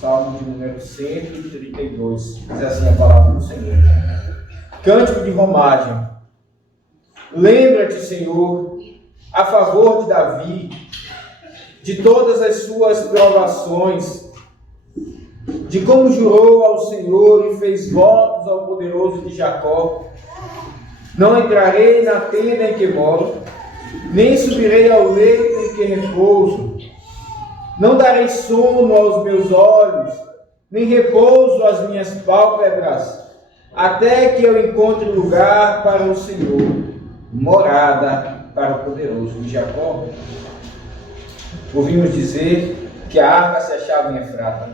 Salmo de número 132, diz assim a palavra do Senhor. Cântico de romagem. Lembra-te, Senhor, a favor de Davi, de todas as suas provações, de como jurou ao Senhor e fez votos ao poderoso de Jacó. Não entrarei na tenda em que moro, nem subirei ao leito em que repouso. Não darei sono aos meus olhos, nem repouso às minhas pálpebras, até que eu encontre lugar para o Senhor, morada para o poderoso de Jacó. Ouvimos dizer que a arca se achava em Efrata,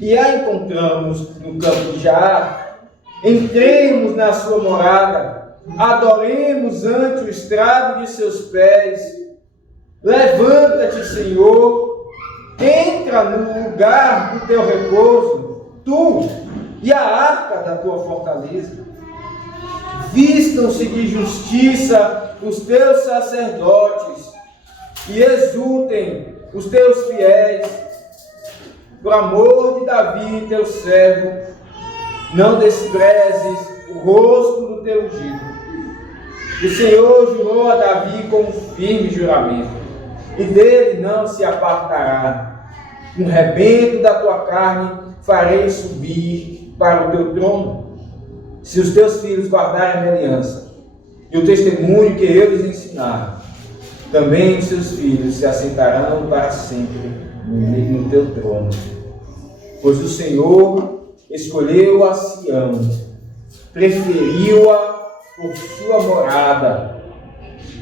e a encontramos no campo de Jaar. Entremos na sua morada, adoremos ante o estrado de seus pés. Levanta-te, Senhor, entra no lugar do teu repouso, tu e a arca da tua fortaleza. Vistam-se de justiça os teus sacerdotes e exultem os teus fiéis. Por amor de Davi, teu servo, não desprezes o rosto do teu ungido. O Senhor jurou a Davi com um firme juramento, e dele não se apartará. Um rebento da tua carne farei subir para o teu trono. Se os teus filhos guardarem a minha aliança e o testemunho que eu lhes ensinar, também os seus filhos se assentarão para sempre no teu trono. Pois o Senhor escolheu a Sião, preferiu-a por sua morada.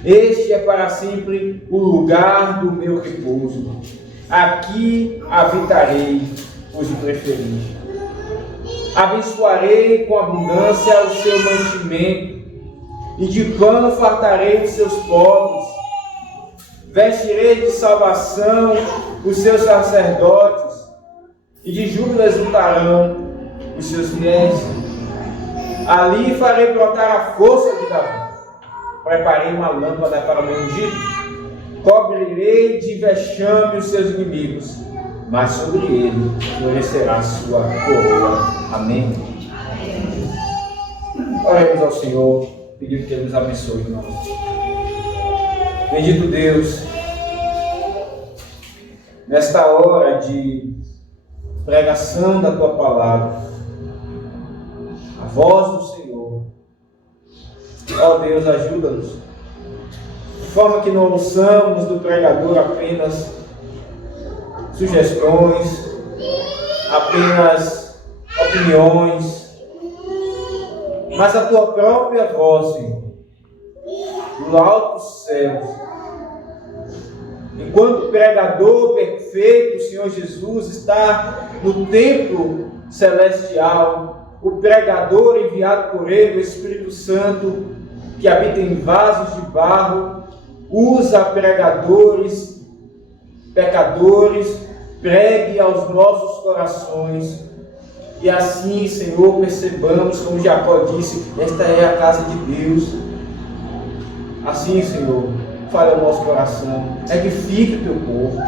Este é para sempre o lugar do meu repouso. Aqui habitarei, pois o preferi. Abençoarei com abundância o seu mantimento, e de pão fartarei os seus povos. Vestirei de salvação os seus sacerdotes, e de júbilo exultarão os seus fiéis. Ali farei brotar a força de Davi. Preparei uma lâmpada para o meu ungido. Cobrirei de vexame os seus inimigos, mas sobre ele florescerá a sua coroa. Amém. Oremos ao Senhor, pedindo que Ele nos abençoe. Bendito Deus, nesta hora de pregação da Tua Palavra, a voz do Senhor, ó Deus, ajuda-nos, de forma que não ouçamos do pregador apenas sugestões, apenas opiniões, mas a Tua própria voz, Senhor, do alto dos céus. Enquanto o pregador perfeito, o Senhor Jesus, está no templo celestial, o pregador enviado por Ele, o Espírito Santo, que habita em vasos de barro, usa pregadores, pecadores, pregue aos nossos corações. E assim, Senhor, percebamos, como Jacó disse, esta é a casa de Deus. Assim, Senhor, fale ao nosso coração, edifique o teu povo.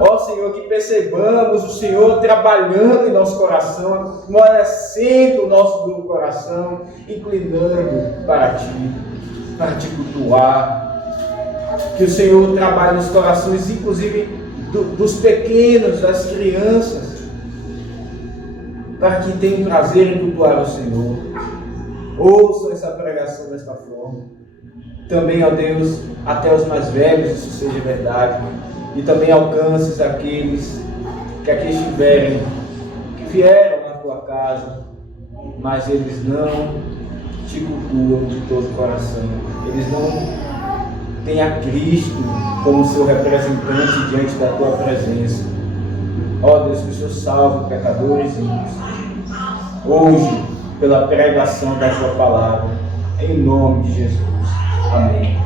Ó Senhor, que percebamos o Senhor trabalhando em nosso coração, amolecendo o nosso coração, inclinando para Ti cultuar. Que o Senhor trabalhe nos corações, inclusive dos pequenos, das crianças, para que tenham prazer em cultuar o Senhor. Ouçam essa pregação desta forma. Também, ó Deus, até os mais velhos, isso seja verdade. E também alcances aqueles que aqui estiverem, que vieram na Tua casa, mas eles não Te cultuam de todo o coração. Eles não têm a Cristo como seu representante diante da Tua presença. Ó Deus, que o Senhor salve pecadores ímpios. Hoje, pela pregação da Tua palavra, em nome de Jesus. Amém.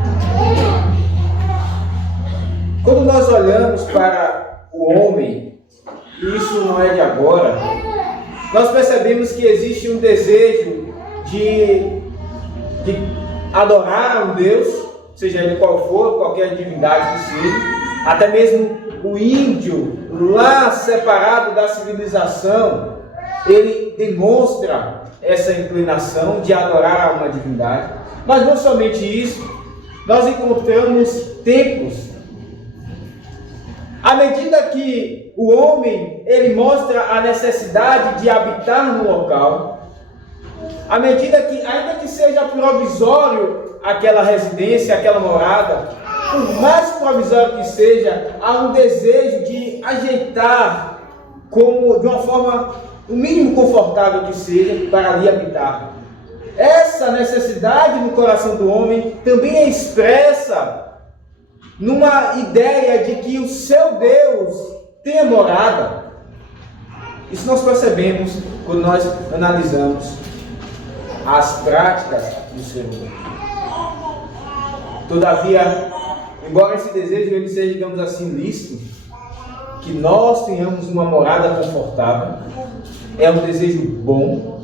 Quando nós olhamos para o homem, e isso não é de agora, nós percebemos que existe um desejo de adorar a um Deus, seja ele qual for, qualquer divindade que seja. Até mesmo o índio lá separado da civilização, ele demonstra essa inclinação de adorar a uma divindade. Mas não somente isso, nós encontramos templos. À medida que o homem ele mostra a necessidade de habitar no local, à medida que, ainda que seja provisório aquela residência, aquela morada, por mais provisório que seja, há um desejo de ajeitar como de uma forma o mínimo confortável que seja para ali habitar. Essa necessidade no coração do homem também é expressa numa ideia de que o seu Deus tenha morada. Isso nós percebemos quando nós analisamos as práticas do ser humano. Todavia, embora esse desejo ele seja, digamos assim, lícito, que nós tenhamos uma morada confortável, é um desejo bom,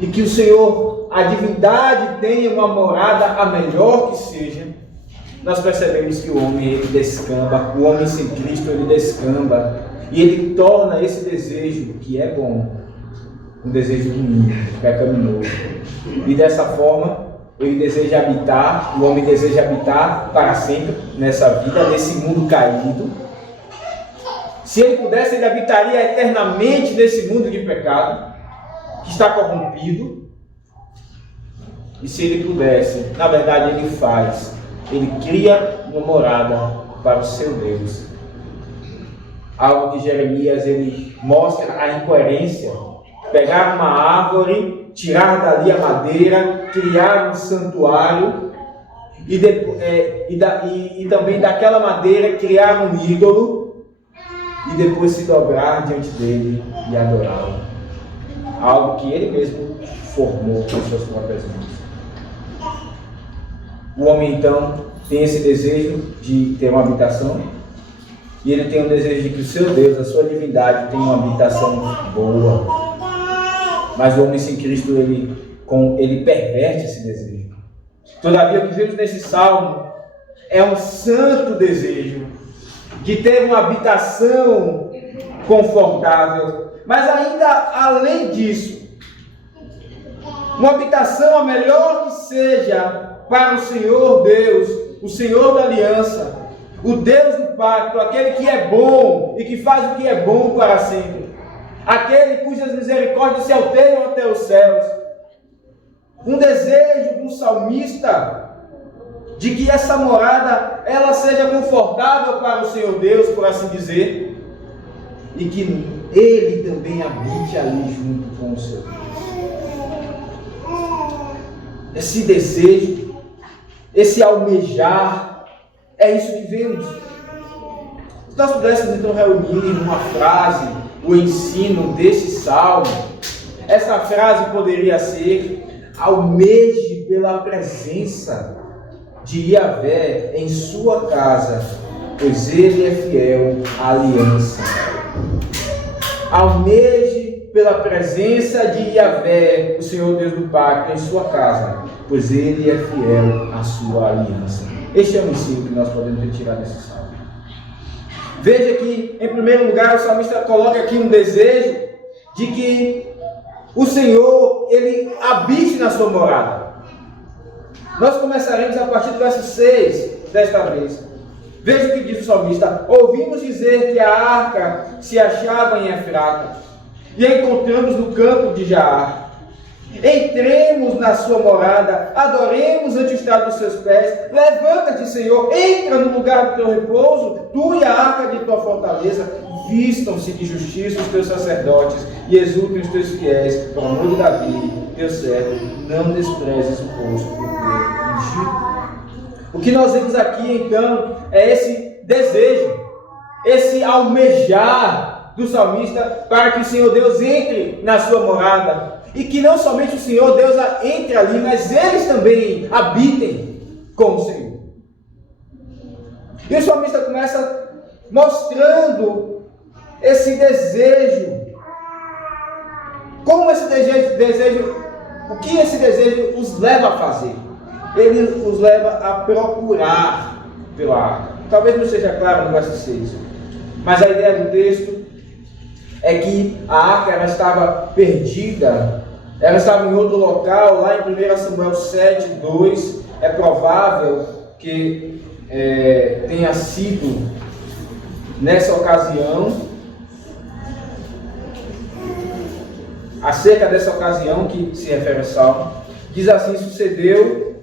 e que o Senhor, a divindade, tenha uma morada a melhor que seja, nós percebemos que o homem ele descamba, o homem sem Cristo ele descamba, e ele torna esse desejo, que é bom, um desejo ruim, pecaminoso. E dessa forma, ele deseja habitar, o homem deseja habitar para sempre nessa vida, nesse mundo caído. Se ele pudesse, ele habitaria eternamente nesse mundo de pecado, que está corrompido. E se ele pudesse, na verdade ele faz, ele cria uma morada para o seu Deus. Algo que Jeremias ele mostra a incoerência. Pegar uma árvore, tirar dali a madeira, criar um santuário e também daquela madeira criar um ídolo e depois se dobrar diante dele e adorá-lo. Algo que ele mesmo formou com suas próprias mãos. O homem então tem esse desejo de ter uma habitação e ele tem o desejo de que o seu Deus, a sua divindade, tenha uma habitação boa. Mas o homem sem Cristo, ele perverte esse desejo. Todavia, o que vemos nesse salmo é um santo desejo de ter uma habitação confortável. Mas ainda além disso, uma habitação a melhor que seja para o Senhor Deus, o Senhor da aliança, o Deus do pacto, aquele que é bom e que faz o que é bom para sempre. Aquele cujas misericórdias se alteiam até os céus. Um desejo do salmista de que essa morada ela seja confortável para o Senhor Deus, por assim dizer, e que Ele também habite ali junto com o seu Deus. Esse desejo, esse almejar, é isso que vemos. Se nós pudéssemos então reunir numa frase o ensino desse salmo, essa frase poderia ser: almeje pela presença de Yahvé em sua casa, pois Ele é fiel à aliança. Almeje pela presença de Yahvé, o Senhor Deus do pacto, em sua casa, pois Ele é fiel à sua aliança. Este é o ensino que nós podemos retirar desse salmo. Veja que, em primeiro lugar, o salmista coloca aqui um desejo de que o Senhor, Ele habite na sua morada. Nós começaremos a partir do verso 6, desta vez. Veja o que diz o salmista: ouvimos dizer que a arca se achava em Efrata, e a encontramos no campo de Jaar. Entremos na sua morada, adoremos ante o estado dos seus pés. Levanta-te, Senhor, entra no lugar do teu repouso, tu e a arca de tua fortaleza. Vistam-se de justiça os teus sacerdotes e exultem os teus fiéis, por amor de Davi, teu servo. Não desprezes o posto do teu ungido. O que nós vemos aqui então é esse desejo, esse almejar do salmista para que o Senhor Deus entre na sua morada. E que não somente o Senhor Deus entre ali, mas eles também habitem com o Senhor. E o salmista começa mostrando esse desejo. Como esse desejo, o que esse desejo os leva a fazer? Ele os leva a procurar pela arca. Talvez não seja claro no verso 6. Mas a ideia do texto é que a arca ela estava perdida, ela estava em outro local, lá em 1 Samuel 7:2. É provável que tenha sido nessa ocasião, acerca dessa ocasião que se refere ao Salmo. Diz assim: sucedeu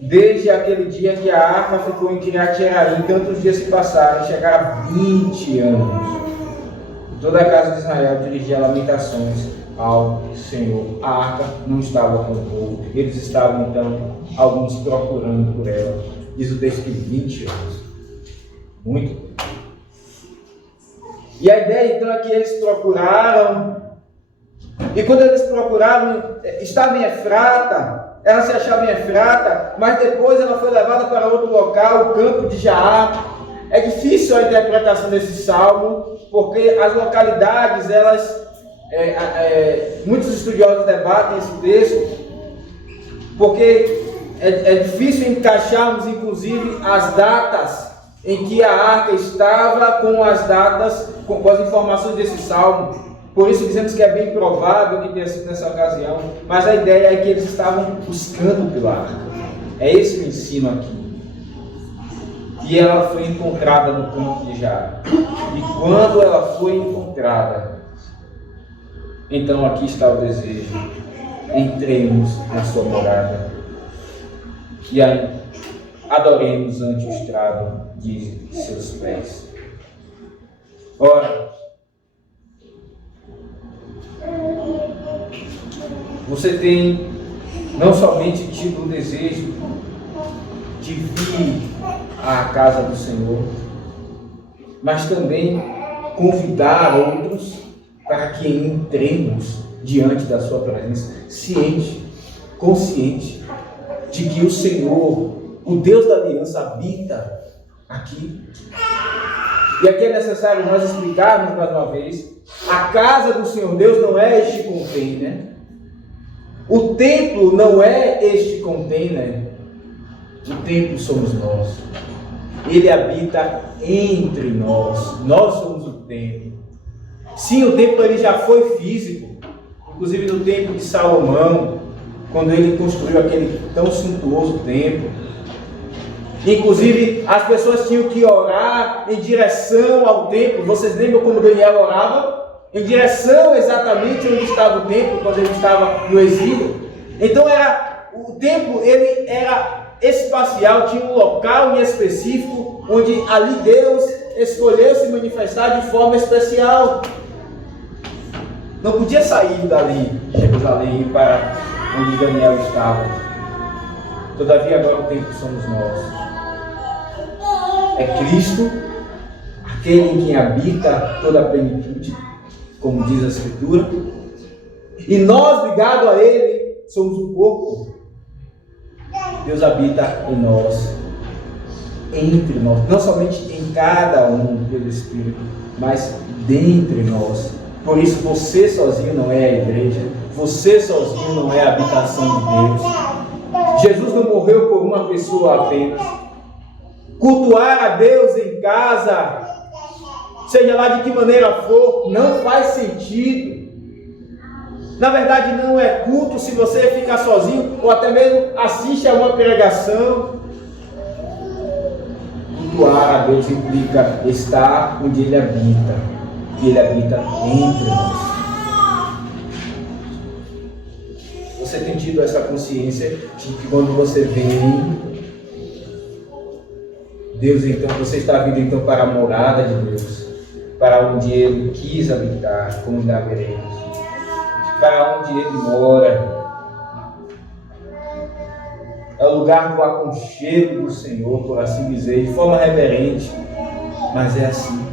desde aquele dia que a arca ficou em Kiriat-Jearim, tantos dias se passaram, chegaram 20 anos. Toda a casa de Israel dirigia lamentações ao Senhor. A arca não estava com o povo, eles estavam então, alguns procurando por ela. Diz o texto que 20 anos. Muito. E a ideia então é que eles procuraram, e quando eles procuraram, estava em Efrata, ela se achava em Efrata, mas depois ela foi levada para outro local, o campo de Jaar. É difícil a interpretação desse salmo, porque as localidades, muitos estudiosos debatem esse texto, porque é difícil encaixarmos, inclusive, as datas em que a arca estava com as datas, com as informações desse salmo. Por isso dizemos que é bem provável que tenha sido nessa ocasião, mas a ideia é que eles estavam buscando pela arca. É esse o ensino aqui. E ela foi encontrada no campo de Jaar. E quando ela foi encontrada, então aqui está o desejo: entremos na sua morada e adoremos ante o estrado de seus pés. Ora, você tem não somente tido o desejo de vir à casa do Senhor, mas também convidar outros para que entremos diante da sua presença, ciente, consciente de que o Senhor, o Deus da aliança, habita aqui. E aqui é necessário nós explicarmos mais uma vez: a casa do Senhor Deus não é este container, o templo não é este container, o templo somos nós. Ele habita entre nós, nós somos o templo. Sim, o templo ele já foi físico, inclusive no tempo de Salomão, quando ele construiu aquele tão suntuoso templo. Inclusive, as pessoas tinham que orar em direção ao templo. Vocês lembram como Daniel orava? Em direção exatamente onde estava o templo, quando ele estava no exílio. Então, o templo ele era espacial, tinha um local em específico, onde ali Deus escolheu se manifestar de forma especial. Não podia sair dali, de Jerusalém, para onde Daniel estava. Todavia, agora o templo somos nós. É Cristo, aquele em quem habita toda a plenitude, como diz a Escritura. E nós, ligados a Ele, somos o corpo. Deus habita em nós, entre nós, não somente em cada um pelo Espírito, mas dentre nós. Por isso, você sozinho não é a igreja, você sozinho não é a habitação de Deus. Jesus não morreu por uma pessoa apenas. Cultuar a Deus em casa, seja lá de que maneira for, não faz sentido. Na verdade, não é culto se você ficar sozinho ou até mesmo assiste a uma pregação. Cultuar a Deus implica estar onde Ele habita, e Ele habita entre nós. Você tem tido essa consciência de que quando você vem, Deus, então, você está vindo então para a morada de Deus, para onde Ele quis habitar, como ainda veremos, para onde Ele mora. É o lugar do aconchego do Senhor, por assim dizer, de forma reverente, mas é assim.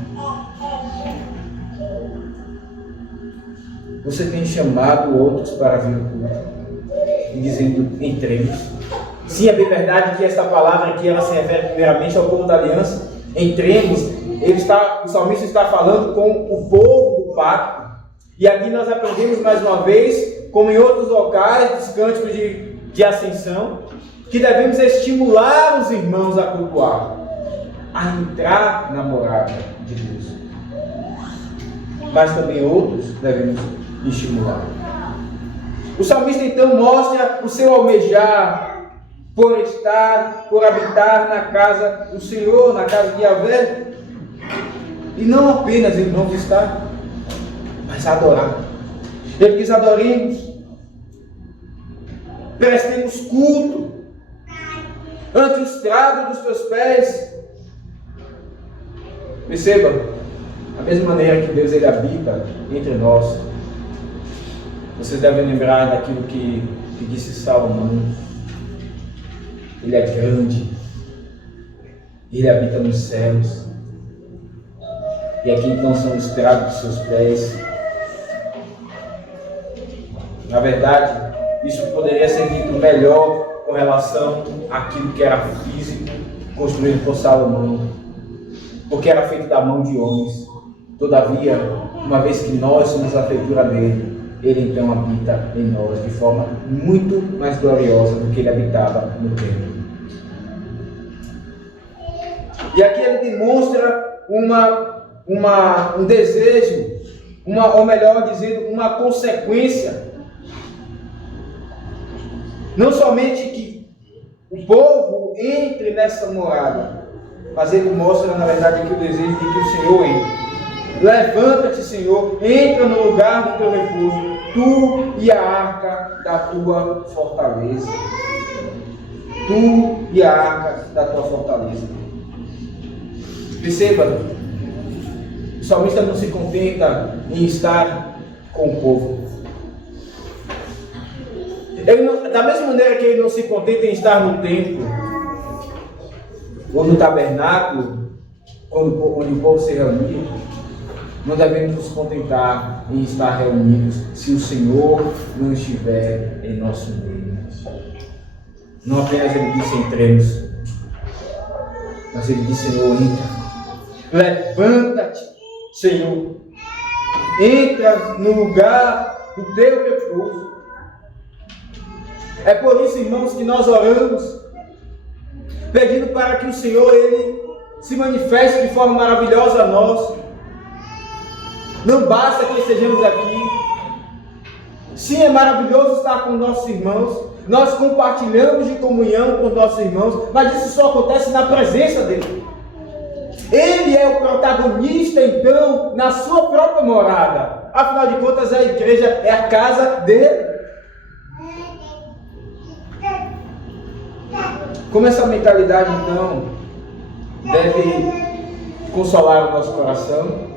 Você tem chamado outros para vir ao culto e dizendo: entremos. Sim, é bem verdade que esta palavra aqui ela se refere primeiramente ao povo da aliança. Entremos, o salmista está falando com o povo do pacto. E aqui nós aprendemos mais uma vez, como em outros locais dos cânticos de ascensão, que devemos estimular os irmãos a cultuar, a entrar na morada de Deus. mas também outros devemos estimular. O salmista então mostra o seu almejar por habitar na casa do Senhor, na casa de Yahvé, e não apenas, irmãos, estar, mas adorar. Ele diz: adoremos, prestemos culto ante o estrado dos teus pés. Perceba, da mesma maneira que Deus ele habita entre nós, vocês devem lembrar daquilo que disse Salomão. Ele é grande, ele habita nos céus, e aqui então são os estrados dos seus pés. Na verdade, isso poderia ser dito melhor com relação àquilo que era físico, construído por Salomão, porque era feito da mão de homens. Todavia, uma vez que nós somos a feitura dele, ele então habita em nós de forma muito mais gloriosa do que ele habitava no templo. E aqui ele demonstra um desejo, ou melhor dizendo, uma consequência. Não somente que o povo entre nessa morada, mas ele mostra, na verdade, aqui o desejo de que o Senhor entre. Levanta-te, Senhor, entra no lugar do teu repouso, tu e a arca da tua fortaleza. Tu e a arca da tua fortaleza. Perceba, o salmista não se contenta em estar com o povo. Da mesma maneira que ele não se contenta em estar no templo ou no tabernáculo, onde o povo se reunia, não devemos nos contentar em estar reunidos se o Senhor não estiver em nosso meio. Não apenas ele disse entremos, mas ele disse: Senhor, entra. Levanta-te, Senhor. Entra no lugar do teu repouso. É por isso, irmãos, que nós oramos, pedindo para que o Senhor ele se manifeste de forma maravilhosa a nós. Não basta que estejamos aqui. Sim, é maravilhoso estar com nossos irmãos. Nós compartilhamos de comunhão com nossos irmãos, mas isso só acontece na presença dele. Ele é o protagonista, então, na sua própria morada. Afinal de contas, a igreja é a casa dele. Como essa mentalidade, então, deve consolar o nosso coração?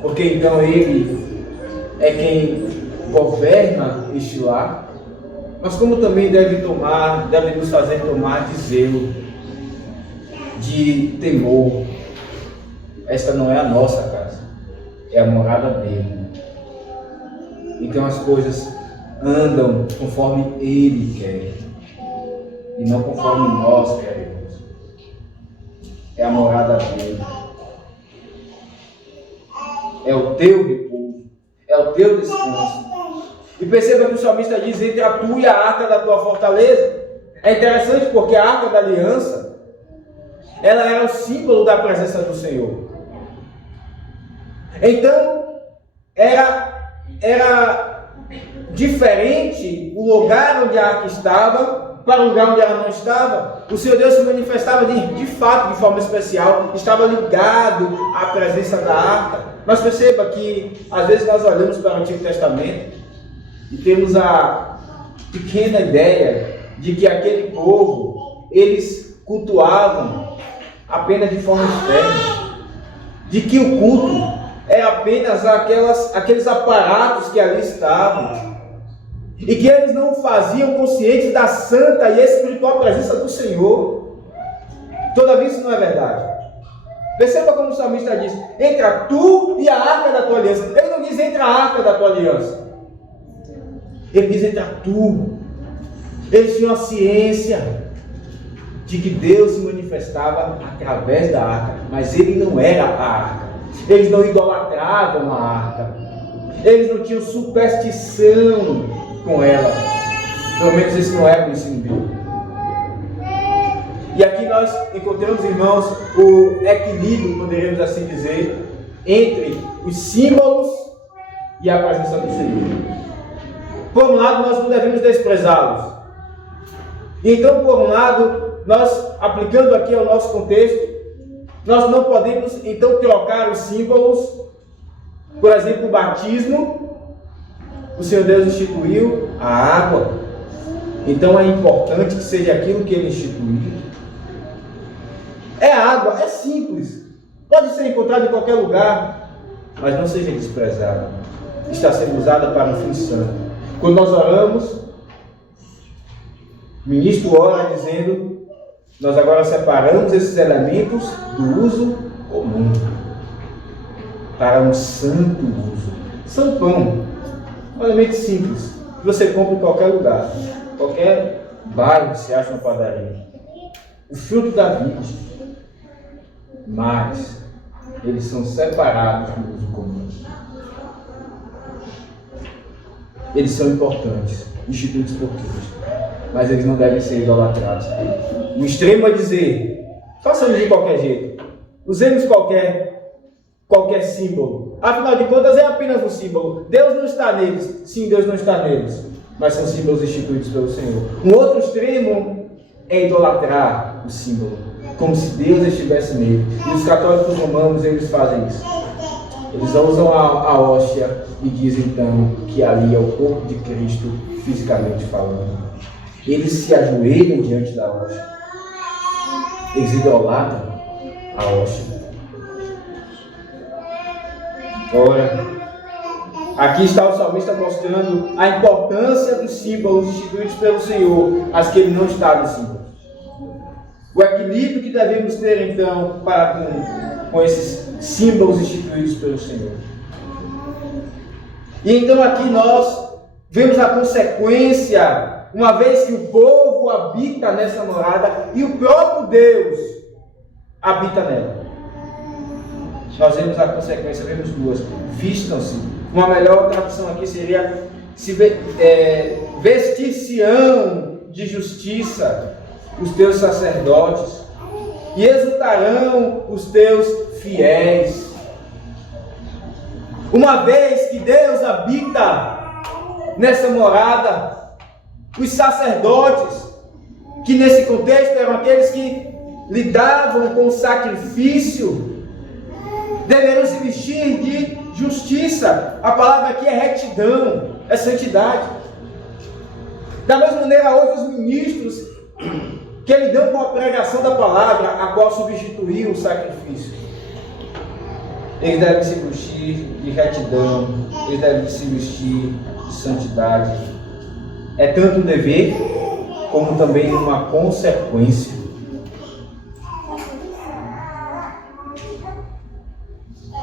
Porque, então, ele é quem governa este lar. Mas como também deve nos fazer tomar de zelo, de temor. Esta não é a nossa casa, é a morada dele. Então as coisas andam conforme ele quer e não conforme nós queremos. É a morada dele, é o teu repouso, é o teu descanso. E perceba que o salmista diz: entre a tua e a arca da tua fortaleza. É interessante porque a arca da aliança, ela era o símbolo da presença do Senhor. Então, era diferente o lugar onde a arca estava para o lugar onde ela não estava. O Senhor Deus se manifestava de fato, de forma especial, estava ligado à presença da arca. Mas perceba que, às vezes, nós olhamos para o Antigo Testamento e temos a pequena ideia de que aquele povo, eles cultuavam apenas de forma externa, de que o culto era apenas aqueles aparatos que ali estavam, e que eles não faziam conscientes da santa e espiritual presença do Senhor. Todavia isso não é verdade. Perceba como o salmista diz: entra tu e a arca da tua aliança. Ele não diz entra a arca da tua aliança, ele diz entra tu. Eles tinham a ciência de que Deus se manifestava através da arca, mas ele não era a arca. Eles não idolatravam a arca, eles não tinham superstição com ela. Pelo menos isso não é o ensino bíblico. E aqui nós encontramos, irmãos, o equilíbrio, poderíamos assim dizer, entre os símbolos e a presença do Senhor. Por um lado, nós não devemos desprezá-los. Então, por um lado, nós, aplicando aqui ao nosso contexto, nós não podemos, então, trocar os símbolos. Por exemplo, o batismo, o Senhor Deus instituiu a água. Então, é importante que seja aquilo que Ele instituiu. É água, é simples. Pode ser encontrado em qualquer lugar, mas não seja desprezada. Está sendo usada para um fim santo. Quando nós oramos, o ministro ora dizendo: nós agora separamos esses elementos do uso comum para um santo uso. São pão, um elemento simples, que você compra em qualquer lugar, qualquer bairro você acha uma padaria. O fruto da vide, mas eles são separados do uso comum. Eles são importantes, institutos por Cristo, mas eles não devem ser idolatrados. O extremo é dizer: façamos de qualquer jeito, usemos qualquer símbolo. Afinal de contas, é apenas um símbolo. Deus não está neles. Sim, Deus não está neles, mas são símbolos instituídos pelo Senhor. Um outro extremo é idolatrar o símbolo, como se Deus estivesse nele. E os católicos romanos, eles fazem isso. Eles usam a hóstia e dizem então que ali é o corpo de Cristo, fisicamente falando. Eles se ajoelham diante da hóstia. Eles idolatram a hóstia. Ora, aqui está o salmista mostrando a importância dos símbolos instituídos pelo Senhor, as que ele não está nos símbolos. O equilíbrio que devemos ter então para com esses símbolos instituídos pelo Senhor. E então aqui nós vemos a consequência, uma vez que o povo habita nessa morada e o próprio Deus habita nela. Nós vemos a consequência, vemos duas: vistam-se. Uma melhor tradução aqui seria: vestir-se-ão de justiça os teus sacerdotes, e exultarão os teus fiéis. Uma vez que Deus habita nessa morada, os sacerdotes, que nesse contexto eram aqueles que lidavam com o sacrifício, deverão se vestir de justiça. A palavra aqui é retidão, é santidade. Da mesma maneira, hoje os ministros que lidam com a pregação da palavra, a qual substituiu o sacrifício, eles devem se vestir de retidão, eles devem se vestir de santidade. É tanto um dever, como também uma consequência.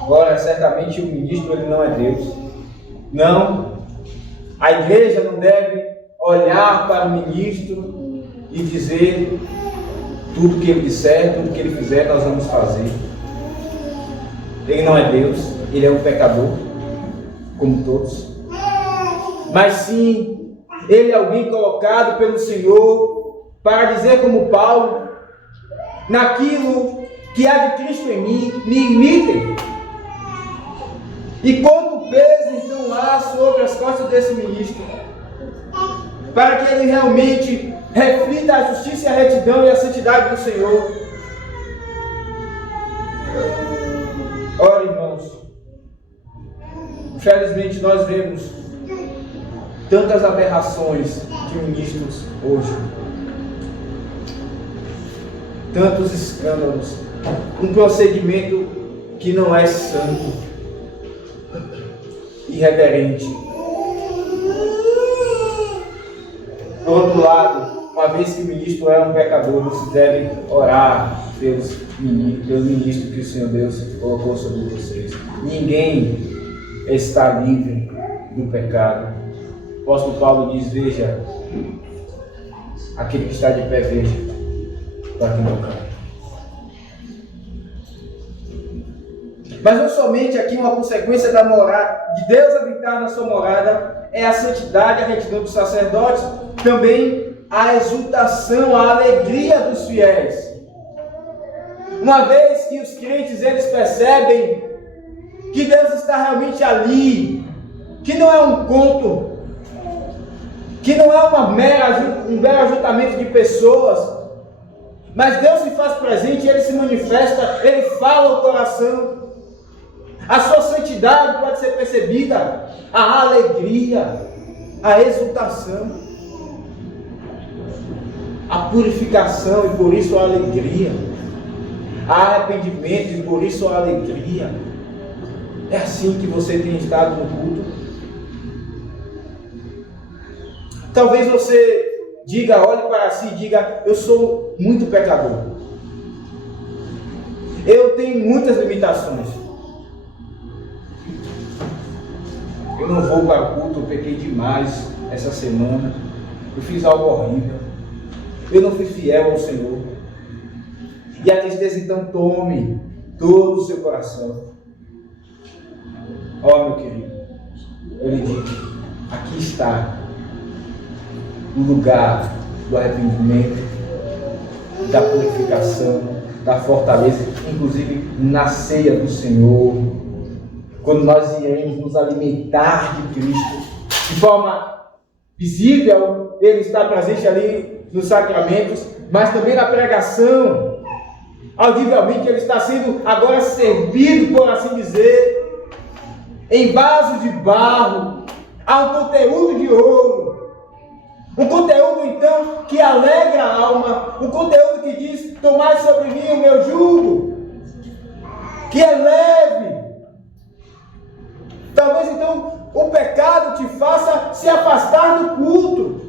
Agora, certamente o ministro ele não é Deus. Não. A igreja não deve olhar para o ministro e dizer: tudo que ele disser, tudo que ele fizer, nós vamos fazer. Ele não é Deus, ele é um pecador, como todos. Mas sim, ele é alguém colocado pelo Senhor para dizer, como Paulo: naquilo que há de Cristo em mim, me imitem. E quanto peso então há sobre as costas desse ministro, para que ele realmente reflita a justiça e a retidão e a santidade do Senhor. Ora, irmãos, infelizmente nós vemos tantas aberrações de ministros hoje, tantos escândalos, um procedimento que não é santo, irreverente. Por outro lado, uma vez que o ministro é um pecador, você deve orar pelos ministros que o Senhor Deus colocou sobre vocês. Ninguém está livre do pecado. O apóstolo Paulo diz: veja, aquele que está de pé, veja, para que não caia. Mas não somente aqui uma consequência da morada, de Deus habitar na sua morada, é a santidade, a retidão dos sacerdotes, também a exultação, a alegria dos fiéis. Uma vez que os crentes eles percebem que Deus está realmente ali, que não é um conto, que não é um mero ajuntamento de pessoas, mas Deus se faz presente, Ele se manifesta, Ele fala ao coração. A sua santidade pode ser percebida, a alegria, a exultação, a purificação e por isso a alegria, a arrependimento e por isso a alegria. É assim que você tem estado no culto? Talvez você diga, olhe para si e diga, eu sou muito pecador. Eu tenho muitas limitações. Eu não vou para o culto, eu pequei demais essa semana. Eu fiz algo horrível. Eu não fui fiel ao Senhor. E a tristeza então tome todo o seu coração. Ó, meu querido, eu lhe digo, aqui está o lugar do arrependimento, da purificação, da fortaleza, inclusive na ceia do Senhor, quando nós iremos nos alimentar de Cristo, de forma visível, Ele está presente ali nos sacramentos, mas também na pregação, audivelmente Ele está sendo agora servido, por assim dizer, em vasos de barro, há um conteúdo de ouro, um conteúdo então que alegra a alma, um conteúdo que diz, tomai sobre mim o meu jugo, que é leve. Talvez então o pecado te faça se afastar do culto,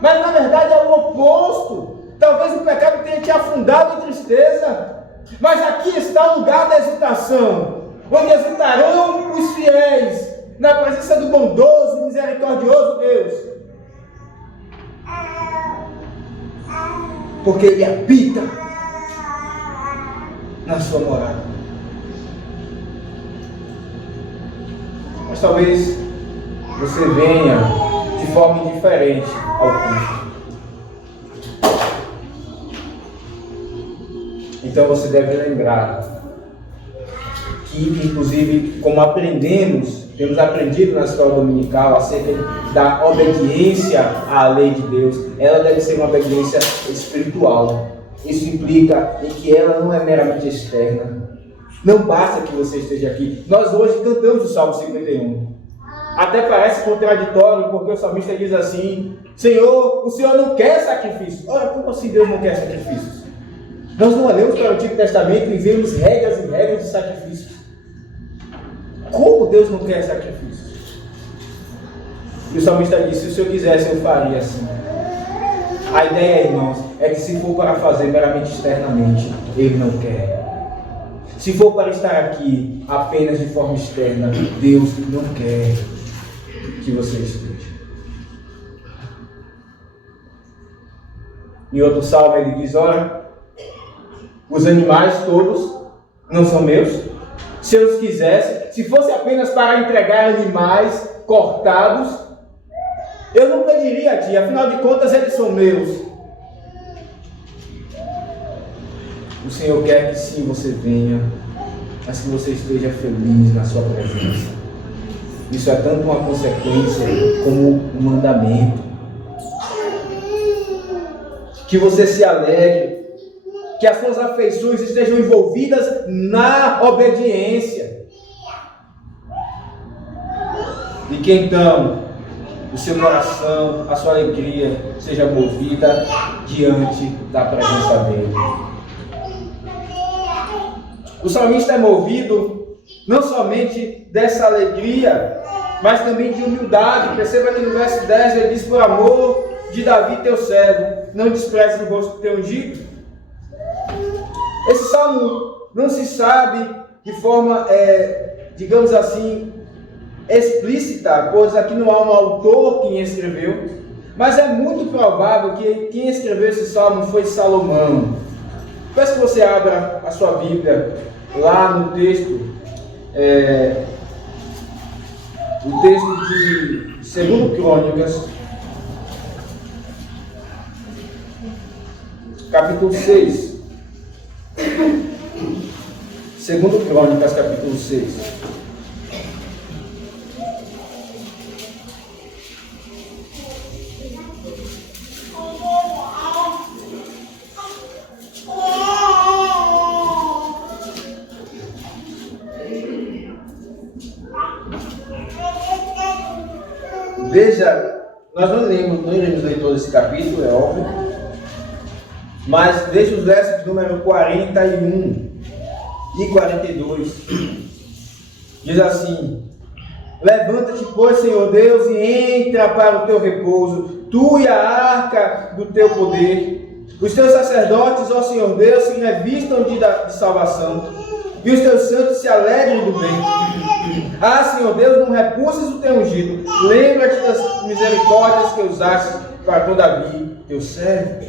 mas na verdade é o oposto. Talvez o pecado tenha te afundado em tristeza, mas aqui está o lugar da exultação, onde exultarão os fiéis na presença do bondoso e misericordioso Deus, porque Ele habita na sua morada. Mas talvez você venha de forma indiferente ao culto. Então você deve lembrar que, inclusive, como temos aprendido na escola dominical acerca da obediência à lei de Deus, ela deve ser uma obediência espiritual. Isso implica em que ela não é meramente externa. Não basta que você esteja aqui. Nós hoje cantamos o Salmo 51. Até parece contraditório, porque o salmista diz assim, Senhor, o Senhor não quer sacrifícios. Ora, como assim Deus não quer sacrifícios? Nós não olhamos para o Antigo Testamento e vemos regras e regras de sacrifícios. Como Deus não quer sacrifícios? E o salmista disse, se o Senhor quisesse, eu faria assim. A ideia, irmãos, é que se for para fazer meramente externamente, Ele não quer. Se for para estar aqui apenas de forma externa, Deus não quer que você esteja. Em outro salmo ele diz, olha, os animais todos não são meus. Se eu os quisesse, se fosse apenas para entregar animais cortados, eu não pediria a ti, afinal de contas eles são meus. O Senhor quer que sim você venha, mas que você esteja feliz na sua presença. Isso é tanto uma consequência como um mandamento. Que você se alegre, que as suas afeições estejam envolvidas na obediência. E que então o seu coração, a sua alegria seja movida diante da presença dele. O salmista é movido não somente dessa alegria, mas também de humildade. Perceba que no verso 10 ele diz, por amor de Davi teu servo, não desprezes o rosto do teu ungido. Esse salmo não se sabe de forma, digamos assim, explícita, pois aqui não há um autor quem escreveu, mas é muito provável que quem escreveu esse salmo foi Salomão. Peço que você abra a sua Bíblia lá no texto, o texto de 2 Crônicas, capítulo 6. 2 Crônicas, capítulo 6. Veja, nós não iremos ler todo esse capítulo, é óbvio, mas veja os versos de número 41 e 42. Diz assim: levanta-te, pois, Senhor Deus, e entra para o teu repouso, tu e a arca do teu poder. Os teus sacerdotes, ó Senhor Deus, se revistam de salvação, e os teus santos se alegrem do bem. Ah, Senhor Deus, não repulses o teu ungido. Lembra-te das misericórdias que usaste para com Davi, teu servo.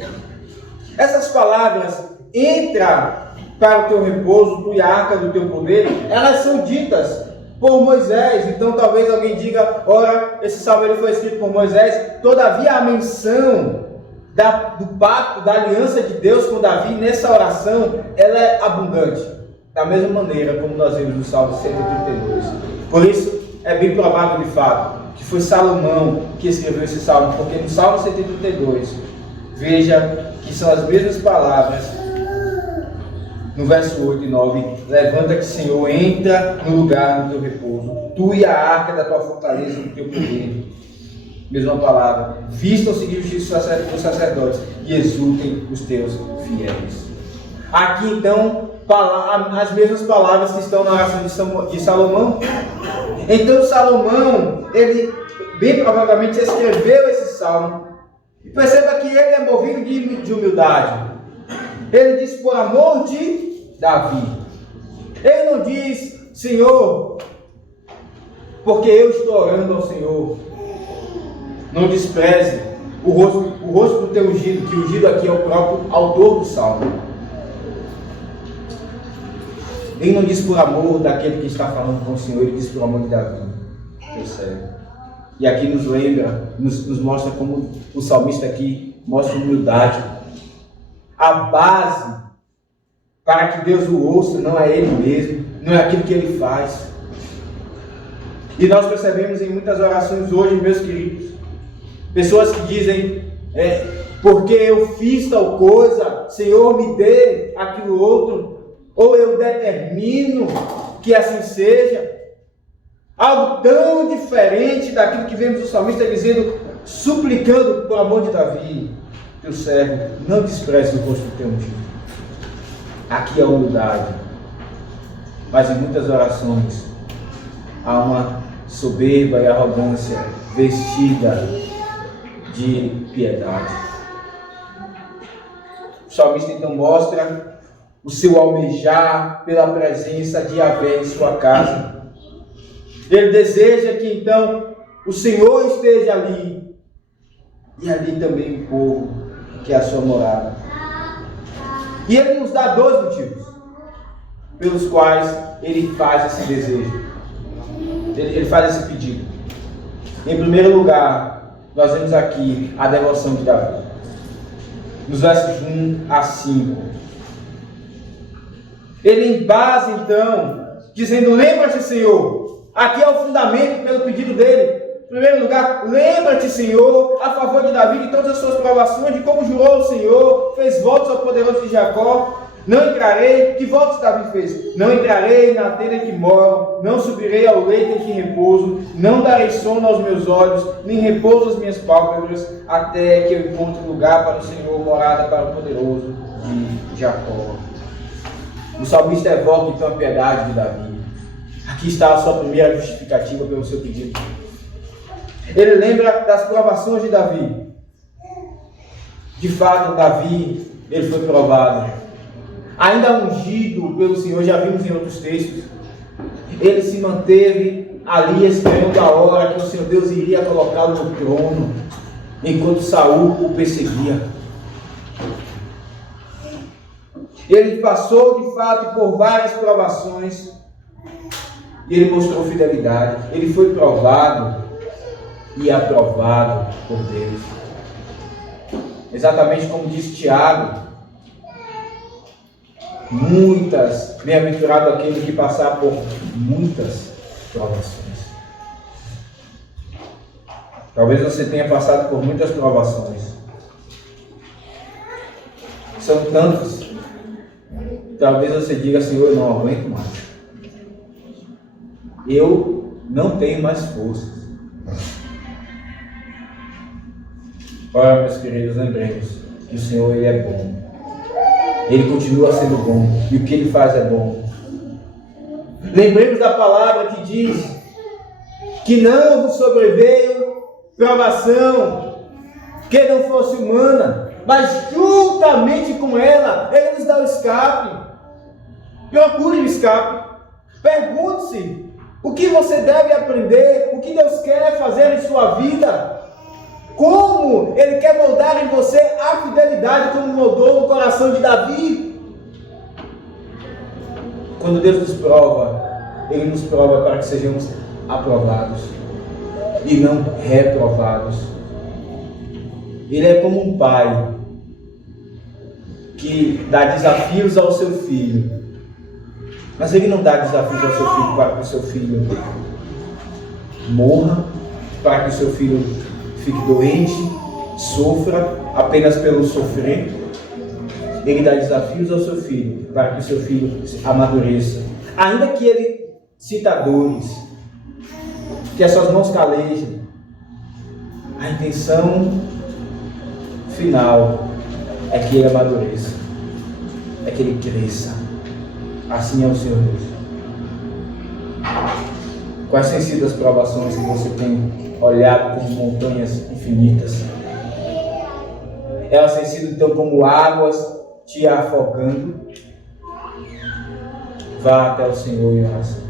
Essas palavras, entra para o teu repouso, tu e a arca do teu poder, elas são ditas por Moisés. Então talvez alguém diga, ora, esse salmo ele foi escrito por Moisés. Todavia a menção do pacto, da aliança de Deus com Davi nessa oração, ela é abundante, da mesma maneira como nós vemos no Salmo 132. Por isso é bem provável de fato que foi Salomão que escreveu esse salmo, porque no Salmo 132, veja que são as mesmas palavras no verso 8 e 9: levanta-te, Senhor, entra no lugar do teu repouso, tu e a arca da tua fortaleza do teu poder. Mesma palavra: vistam-se de justiça os sacerdotes e exultem os teus fiéis. Aqui então, as mesmas palavras que estão na oração de Salomão. Então Salomão, ele bem provavelmente escreveu esse salmo. E perceba que ele é movido de humildade. Ele diz por amor de Davi. Ele não diz, Senhor, porque eu estou orando ao Senhor. Não despreze o rosto do teu ungido, que o ungido aqui é o próprio autor do salmo. Ele não diz por amor daquele que está falando com o Senhor, ele diz por amor de Davi, teu servo. E aqui nos lembra, nos mostra como o salmista aqui mostra humildade. A base para que Deus o ouça não é ele mesmo, não é aquilo que ele faz. E nós percebemos em muitas orações hoje, meus queridos, pessoas que dizem, porque eu fiz tal coisa, Senhor, me dê aquilo outro, ou eu determino que assim seja. Algo tão diferente daquilo que vemos o salmista dizendo, suplicando por amor de Davi, teu servo, não despreze o rosto do teu ungido. Aqui é a humildade, mas em muitas orações há uma soberba e arrogância vestida de piedade. O salmista então mostra o seu almejar pela presença de Yahvé em sua casa. Ele deseja que então o Senhor esteja ali, e ali também o povo, que é a sua morada. E ele nos dá 2 motivos pelos quais ele faz esse desejo, ele faz esse pedido. Em primeiro lugar, nós vemos aqui a devoção de Davi, nos versos 1 a 5. Ele embasa então, dizendo, lembra-te, Senhor. Aqui é o fundamento pelo pedido dele. Em primeiro lugar, lembra-te, Senhor, a favor de Davi, de todas as suas provações, de como jurou o Senhor, fez votos ao poderoso de Jacó. Não entrarei, que votos Davi fez? Não entrarei na tenda em que moro, não subirei ao leito em que repouso, não darei sono aos meus olhos, nem repouso às minhas pálpebras, até que eu encontre lugar para o Senhor, morada para o poderoso de Jacó. O salmista evoca então a piedade de Davi. Aqui está a sua primeira justificativa pelo seu pedido. Ele lembra das provações de Davi. De fato, Davi, ele foi provado. Ainda ungido pelo Senhor, já vimos em outros textos. Ele se manteve ali esperando a hora que o Senhor Deus iria colocá-lo no trono, enquanto Saul o perseguia. Ele passou de fato por várias provações. E ele mostrou fidelidade. Ele foi provado e aprovado por Deus. Exatamente como diz Tiago: bem-aventurado aquele que passar por muitas provações. Talvez você tenha passado por muitas provações. São tantas. Talvez você diga, Senhor, eu não aguento mais. Eu não tenho mais forças. Ora, meus queridos, lembremos que o Senhor, Ele é bom. Ele continua sendo bom. E o que Ele faz é bom. Lembremos da palavra que diz que não vos sobreveio provação que não fosse humana, mas juntamente com ela, Ele nos dá o escape. Procure o escape. Pergunte-se o que você deve aprender, o que Deus quer fazer em sua vida, como Ele quer moldar em você a fidelidade, como moldou no coração de Davi. Quando Deus nos prova, Ele nos prova para que sejamos aprovados e não reprovados. Ele é como um pai que dá desafios ao seu filho, mas Ele não dá desafios ao seu filho para que o seu filho morra, para que o seu filho fique doente, sofra apenas pelo sofrer. Ele dá desafios ao seu filho para que o seu filho amadureça, ainda que ele sinta dores, que as suas mãos calejem. A intenção final é que ele amadureça, é que ele cresça. Assim é o Senhor Deus. Quais têm sido as provações que você tem olhado como montanhas infinitas? Elas têm sido então como águas te afogando? Vá até o Senhor em oração.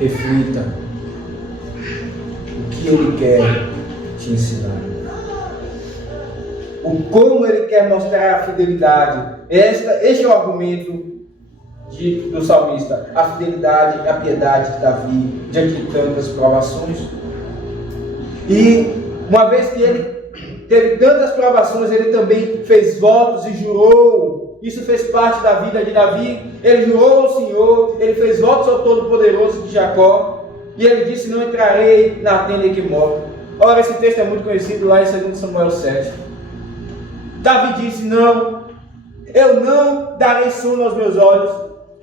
Reflita o que Ele quer te ensinar, o como Ele quer mostrar a fidelidade. Este é o argumento do salmista: a fidelidade e a piedade de Davi diante de tantas provações. E uma vez que ele teve tantas provações, ele também fez votos e jurou. Isso fez parte da vida de Davi. Ele jurou ao Senhor, ele fez votos ao Todo-Poderoso de Jacó, e ele disse: não entrarei na tenda em que moro. Ora, esse texto é muito conhecido lá em 2 Samuel 7. Davi disse: não, eu não darei sono aos meus olhos,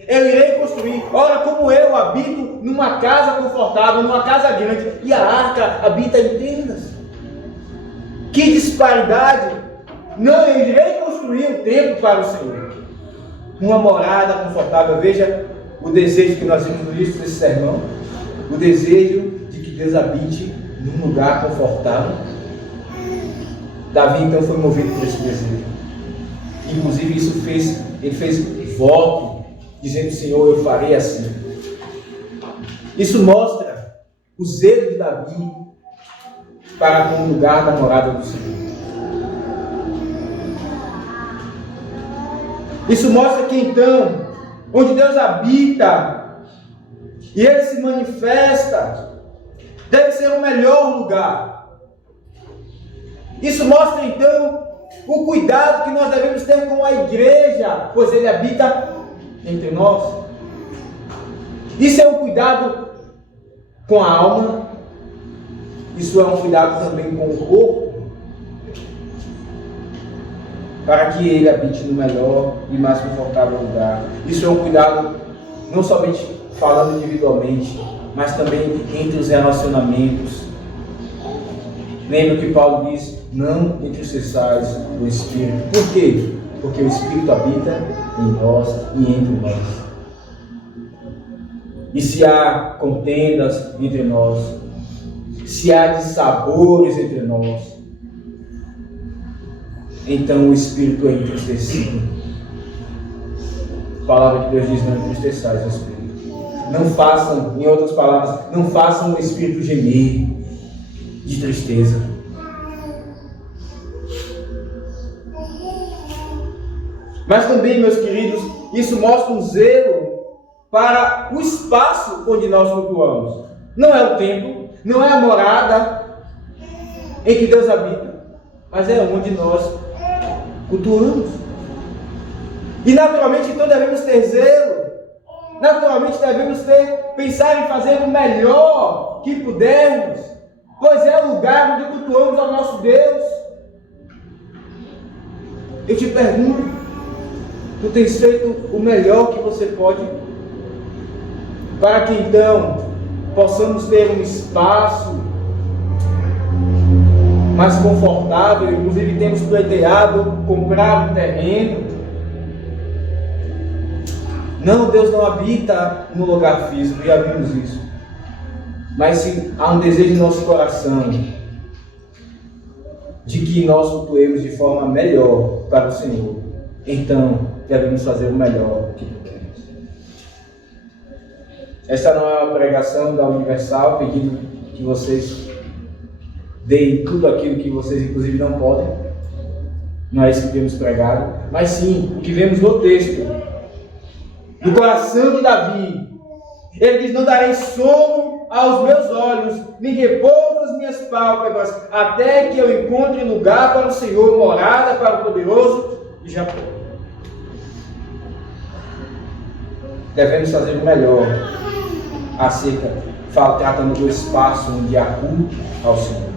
eu irei construir. Ora, como eu habito numa casa confortável, numa casa grande, e a arca habita em tendas. Que disparidade! Não, eu irei construir um templo para o Senhor, uma morada confortável. Veja o desejo que nós vimos no início desse sermão, o desejo de que Deus habite num lugar confortável. Davi então foi movido por esse desejo. Inclusive ele fez voto, dizendo: Senhor, eu farei assim. Isso mostra o zelo de Davi para com o lugar da morada do Senhor. Isso mostra que então, onde Deus habita e Ele se manifesta, deve ser o melhor lugar. Isso mostra então o cuidado que nós devemos ter com a igreja, pois Ele habita entre nós. Isso é um cuidado com a alma, isso é um cuidado também com o corpo, para que Ele habite no melhor e mais confortável lugar. Isso é um cuidado não somente falando individualmente, mas também entre os relacionamentos. Lembra que Paulo diz: não entristeçais o Espírito. Por quê? Porque o Espírito habita em nós e entre nós. E se há contendas entre nós, se há dissabores entre nós, então o Espírito é entristecido. A palavra de Deus diz: não entristeçais o Espírito. Não façam, em outras palavras, não façam o Espírito gemer de tristeza. Mas também, meus queridos, isso mostra um zelo para o espaço onde nós cultuamos. Não é o templo, não é a morada em que Deus habita, mas é onde nós cultuamos. E naturalmente então devemos ter zelo, naturalmente devemos pensar em fazer o melhor que pudermos, pois é o lugar onde cultuamos ao nosso Deus. Eu te pergunto: tu tens feito o melhor que você pode, para que então possamos ter um espaço mais confortável, inclusive temos pleiteado comprar um terreno. Não, Deus não habita no lugar físico, já vimos isso. Mas se há um desejo no nosso coração de que nós flutuemos de forma melhor para o Senhor, então devemos fazer o melhor que podemos. Esta não é uma pregação da Universal pedindo que vocês deem tudo aquilo que vocês inclusive não podem. Não é isso que temos pregado, mas sim o que vemos no texto do coração de Davi. Ele diz: não darei sono aos meus olhos, nem repouso às minhas pálpebras, até que eu encontre lugar para o Senhor, morada para o poderoso de Jacó. Devemos fazer o melhor tratando do espaço onde há culto ao Senhor.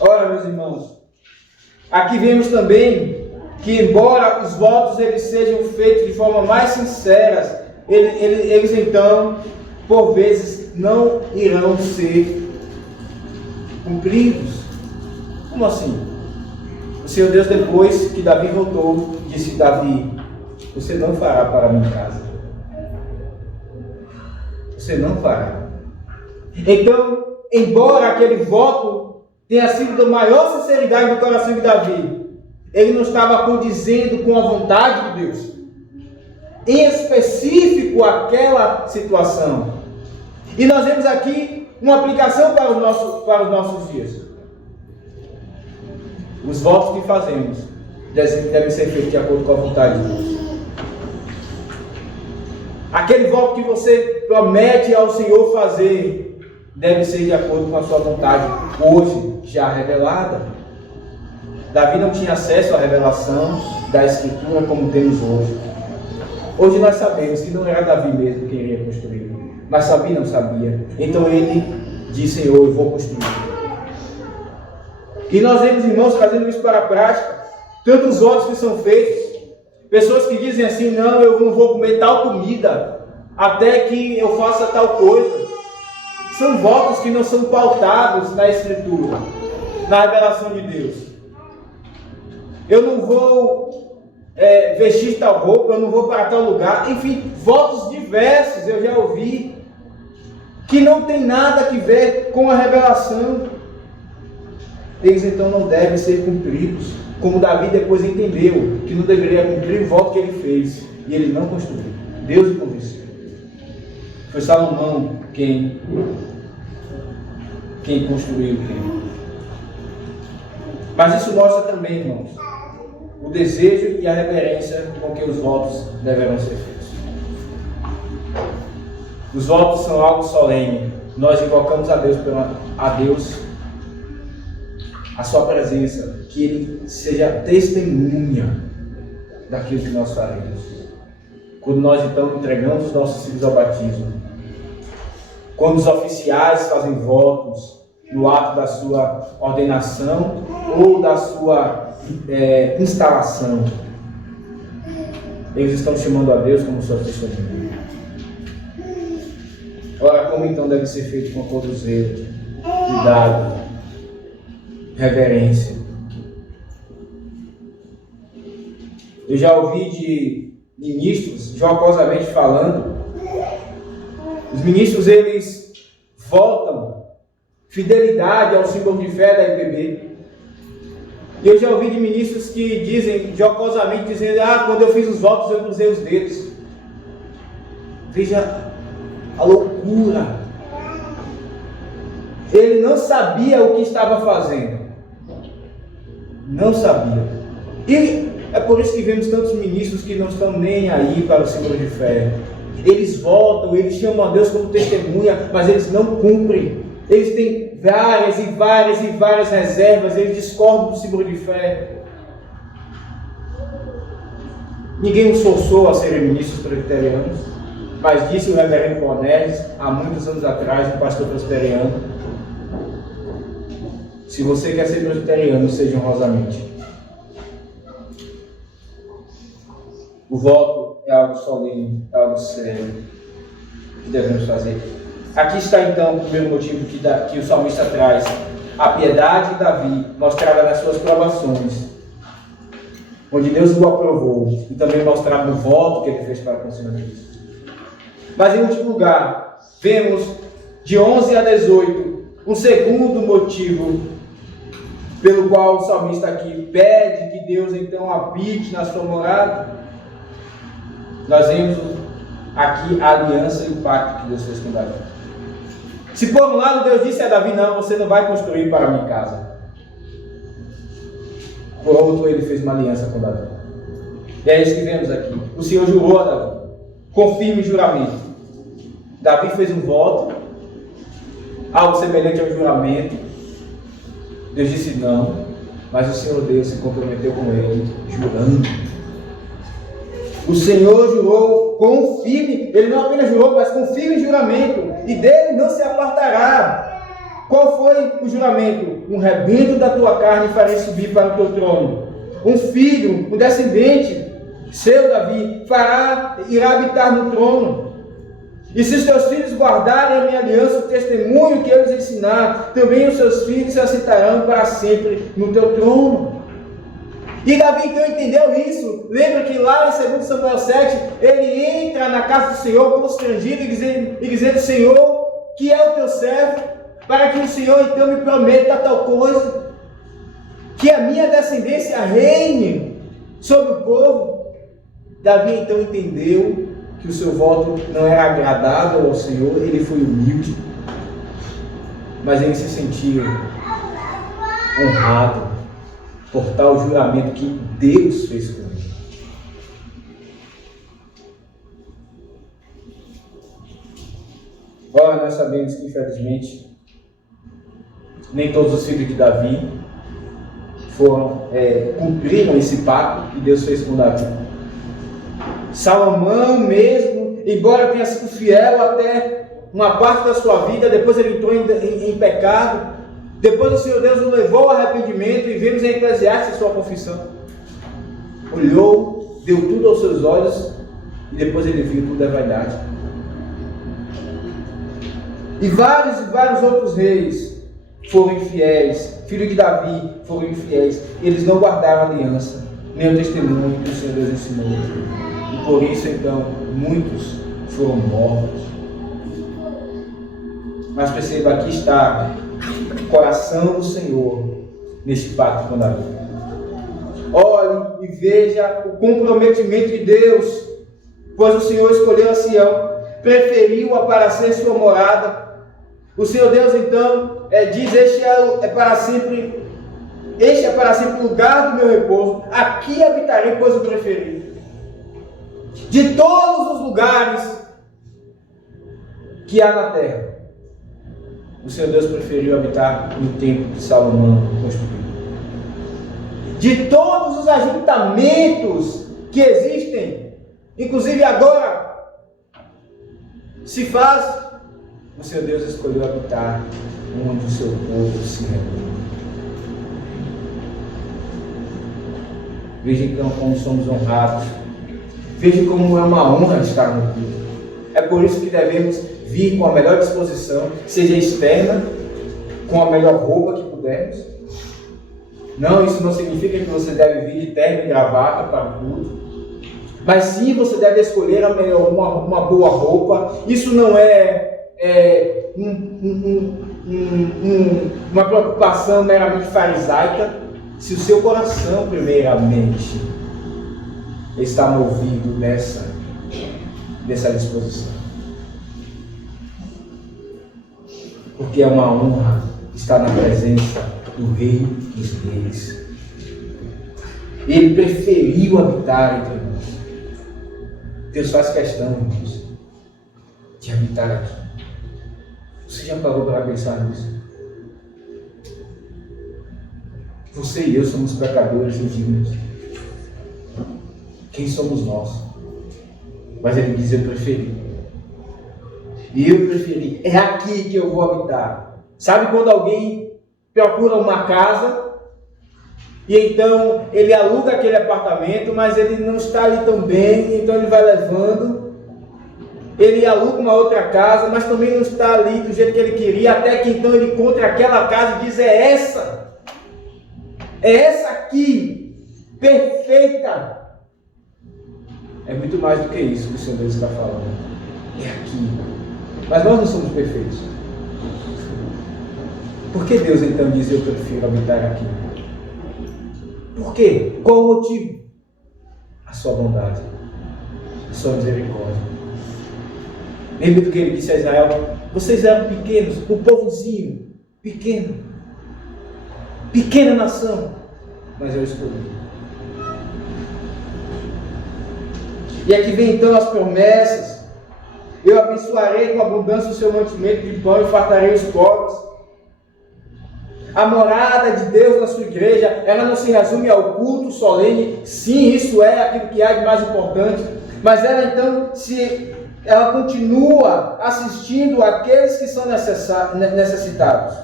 Ora, meus irmãos, aqui vemos também que, embora os votos eles sejam feitos de forma mais sincera, eles então, por vezes, não irão ser cumpridos. Como assim? O Senhor Deus, depois que Davi voltou, disse: Davi, você não fará para mim casa. Você não fará. Então, embora aquele voto tenha sido da maior sinceridade do coração de Davi, ele não estava condizendo com a vontade de Deus, em específico aquela situação. E nós vemos aqui uma aplicação para os nossos dias. Os votos que fazemos devem ser feitos de acordo com a vontade de Deus. Aquele voto que você promete ao Senhor fazer deve ser de acordo com a sua vontade, hoje já revelada. Davi não tinha acesso à revelação da Escritura como temos hoje. Hoje nós sabemos que não era Davi mesmo quem iria construir, mas Davi não sabia. Então ele disse: Senhor, eu vou construir. E nós vemos, irmãos, trazendo isso para a prática, tantos votos que são feitos, pessoas que dizem assim: não, eu não vou comer tal comida até que eu faça tal coisa. São votos que não são pautados na Escritura, na revelação de Deus. Eu não vou vestir tal roupa, eu não vou para tal lugar. Enfim, votos diversos eu já ouvi, que não tem nada a ver com a revelação. Eles então não devem ser cumpridos, como Davi depois entendeu que não deveria cumprir o voto que ele fez, e ele não construiu. Deus o convenceu. Foi Salomão quem construiu o templo. Mas isso mostra também, irmãos, o desejo e a reverência com que os votos deverão ser feitos. Os votos são algo solene. Nós invocamos a Deus a sua presença, que Ele seja testemunha daquilo que nós faremos. Quando nós então entregamos os nossos filhos ao batismo, quando os oficiais fazem votos no ato da sua ordenação ou da sua instalação, eles estão chamando a Deus como sua testemunha. Ora, como então deve ser feito com todo zelo, cuidado, reverência? Eu já ouvi de ministros jocosamente falando, os ministros eles votam fidelidade ao símbolo de fé da IPB. E eu já ouvi de ministros que dizem jocosamente, dizendo: quando eu fiz os votos eu cruzei os dedos. Veja a loucura. Ele não sabia o que estava fazendo. Não sabia. E é por isso que vemos tantos ministros que não estão nem aí para o símbolo de fé. Eles votam, eles chamam a Deus como testemunha, mas eles não cumprem. Eles têm várias reservas, eles discordam do símbolo de fé. Ninguém os forçou a serem ministros presbiterianos, mas disse o reverendo Cornélio, há muitos anos atrás, um pastor presbiteriano: se você quer ser presbiteriano, seja honrosamente. O voto é algo solene, é algo sério que devemos fazer. Aqui está então o primeiro motivo que o salmista traz a piedade de Davi, mostrada nas suas provações, onde Deus o aprovou, e também mostrado no voto que ele fez para com o Senhor Jesus. Mas em último lugar, vemos de 11 a 18, um segundo motivo pelo qual o salmista aqui pede que Deus então habite na sua morada. Nós vemos aqui a aliança e o pacto que Deus fez com Davi. Se por um lado Deus disse a Davi, não, você não vai construir para mim casa. Por outro, ele fez uma aliança com Davi. E é isso que vemos aqui. O Senhor jurou a Davi, com firme juramento. Davi fez um voto, algo semelhante ao juramento. Deus disse não, mas o Senhor Deus se comprometeu com ele, jurando. O Senhor jurou com firme, ele não apenas jurou, mas com firme juramento, e dele não se apartará. Qual foi o juramento? Um rebento da tua carne farei subir para o teu trono. Um filho, um descendente seu, Davi, irá habitar no trono. E se os teus filhos guardarem a minha aliança, o testemunho que eu lhes ensinar, também os seus filhos se assentarão para sempre no teu trono. E Davi então entendeu isso. Lembra que lá em 2 Samuel 7, ele entra na casa do Senhor constrangido e dizendo, Senhor, que é o teu servo, para que o Senhor então me prometa tal coisa, que a minha descendência reine sobre o povo. Davi então entendeu que o seu voto não era agradável ao Senhor, ele foi humilde, mas ele se sentiu honrado por tal juramento que Deus fez com ele. Ora, nós sabemos que infelizmente nem todos os filhos de Davi cumpriram esse pacto que Deus fez com Davi. Salomão mesmo, embora tenha sido fiel até uma parte da sua vida, depois ele entrou em pecado. Depois o Senhor Deus o levou ao arrependimento, e vemos em Eclesiastes a sua confissão. Olhou, deu tudo aos seus olhos, e depois ele viu tudo é vaidade. E vários outros reis foram infiéis, filhos de Davi foram infiéis. Eles não guardaram a aliança, nem o testemunho que o Senhor Deus ensinou. E por isso então muitos foram mortos. Mas perceba, aqui está o coração do Senhor neste pacto com Davi. Olhe e veja o comprometimento de Deus, pois o Senhor escolheu a Sião, preferiu-a para ser sua morada. O Senhor Deus então diz, este é para sempre o lugar do meu repouso, aqui habitarei, pois o preferi. De todos os lugares que há na terra, o Senhor Deus preferiu habitar no templo que Salomão construiu. De todos os ajuntamentos que existem, inclusive agora se faz, o Senhor Deus escolheu habitar onde o seu povo se reúne. Veja então como somos honrados. Veja como é uma honra estar no culto. É por isso que devemos vir com a melhor disposição, seja externa, com a melhor roupa que pudermos. Não, isso não significa que você deve vir de terno e gravata para o culto. Mas sim, você deve escolher uma boa roupa. Isso não é uma preocupação meramente farisaica. Se o seu coração, primeiramente, está movido nessa disposição. Porque é uma honra estar na presença do Rei dos Reis. Ele preferiu habitar entre nós. Deus faz questão, irmãos, de habitar aqui. Você já parou para pensar nisso? Você e eu somos pecadores indignos. Quem somos nós? Mas ele diz, eu preferi. E eu preferi. É aqui que eu vou habitar. Sabe quando alguém procura uma casa e então ele aluga aquele apartamento, mas ele não está ali tão bem, então ele vai levando ele aluga uma outra casa, mas também não está ali do jeito que ele queria, até que então ele encontra aquela casa e diz: é essa aqui, perfeita. É muito mais do que isso que o Senhor Deus está falando. É aqui. Mas nós não somos perfeitos. Por que Deus então diz: eu prefiro habitar aqui? Por quê? Qual o motivo? A sua bondade, a sua misericórdia. Lembra do que ele disse a Israel: vocês eram pequenos, um povozinho, pequena nação, mas eu escolhi. E aqui vem então as promessas: eu abençoarei com abundância o seu mantimento de pão e fartarei os pobres. A morada de Deus na sua igreja, ela não se resume ao culto solene. Sim, isso é aquilo que há de mais importante, mas ela então ela continua assistindo aqueles que são necessitados.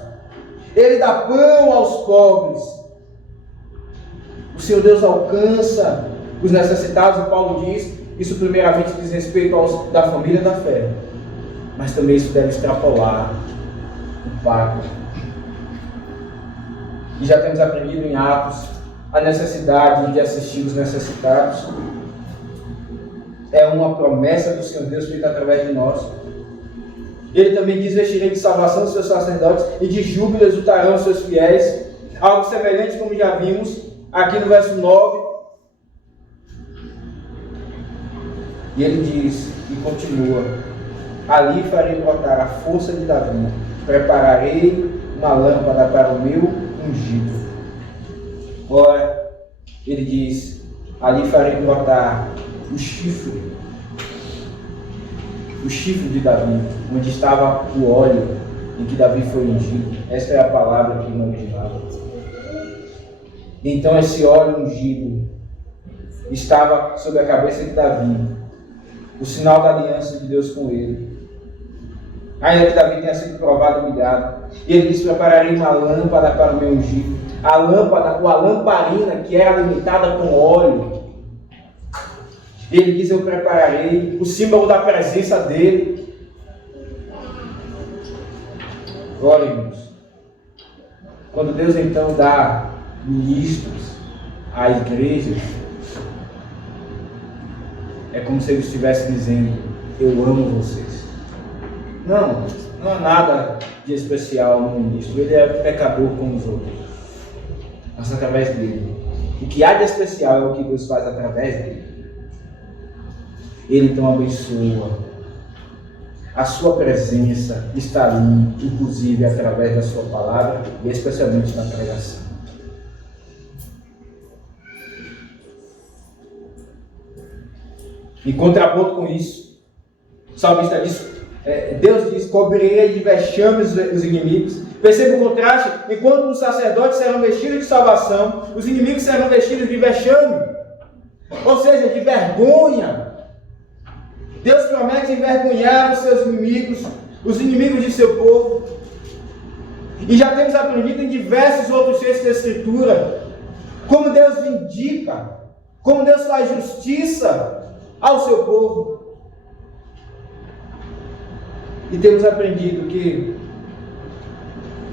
Ele dá pão aos pobres. O Senhor Deus alcança os necessitados, e Paulo diz, isso primeiramente diz respeito da família da fé, mas também isso deve extrapolar o pacto. E já temos aprendido em Atos a necessidade de assistir os necessitados. É uma promessa do Senhor Deus feita através de nós. Ele também diz: vestirei de salvação os seus sacerdotes e de júbilo exultarão os seus fiéis. Algo semelhante como já vimos aqui no verso 9. E ele diz e continua: ali farei brotar a força de Davi, prepararei uma lâmpada para o meu ungido. Ora, ele diz: ali farei brotar o chifre de Davi, onde estava o óleo em que Davi foi ungido. Esta é a palavra aqui no original. Então esse óleo ungido estava sobre a cabeça de Davi, o sinal da aliança de Deus com ele. Ainda que Davi tenha sido provado e humilhado, ele disse: prepararei uma lâmpada para o meu ungido. A lâmpada, ou a lamparina que era alimentada com óleo. Ele diz: eu prepararei, o símbolo da presença dele. Glória, irmãos. Quando Deus então dá ministros à igreja, é como se ele estivesse dizendo: eu amo vocês. Não há nada de especial no ministro. Ele é pecador como os outros, mas através dele. O que há de especial é o que Deus faz através dele. Ele então abençoa. A sua presença está ali, inclusive através da sua palavra e especialmente na pregação. Em contraponto com isso, o salmista diz: Deus diz: cobrirei de vexames os inimigos. Perceba o contraste: enquanto os sacerdotes serão vestidos de salvação, os inimigos serão vestidos de vexame, ou seja, de vergonha. Deus promete envergonhar os seus inimigos, os inimigos de seu povo. E já temos aprendido em diversos outros textos da Escritura como Deus vindica, como Deus faz justiça ao seu povo. E temos aprendido que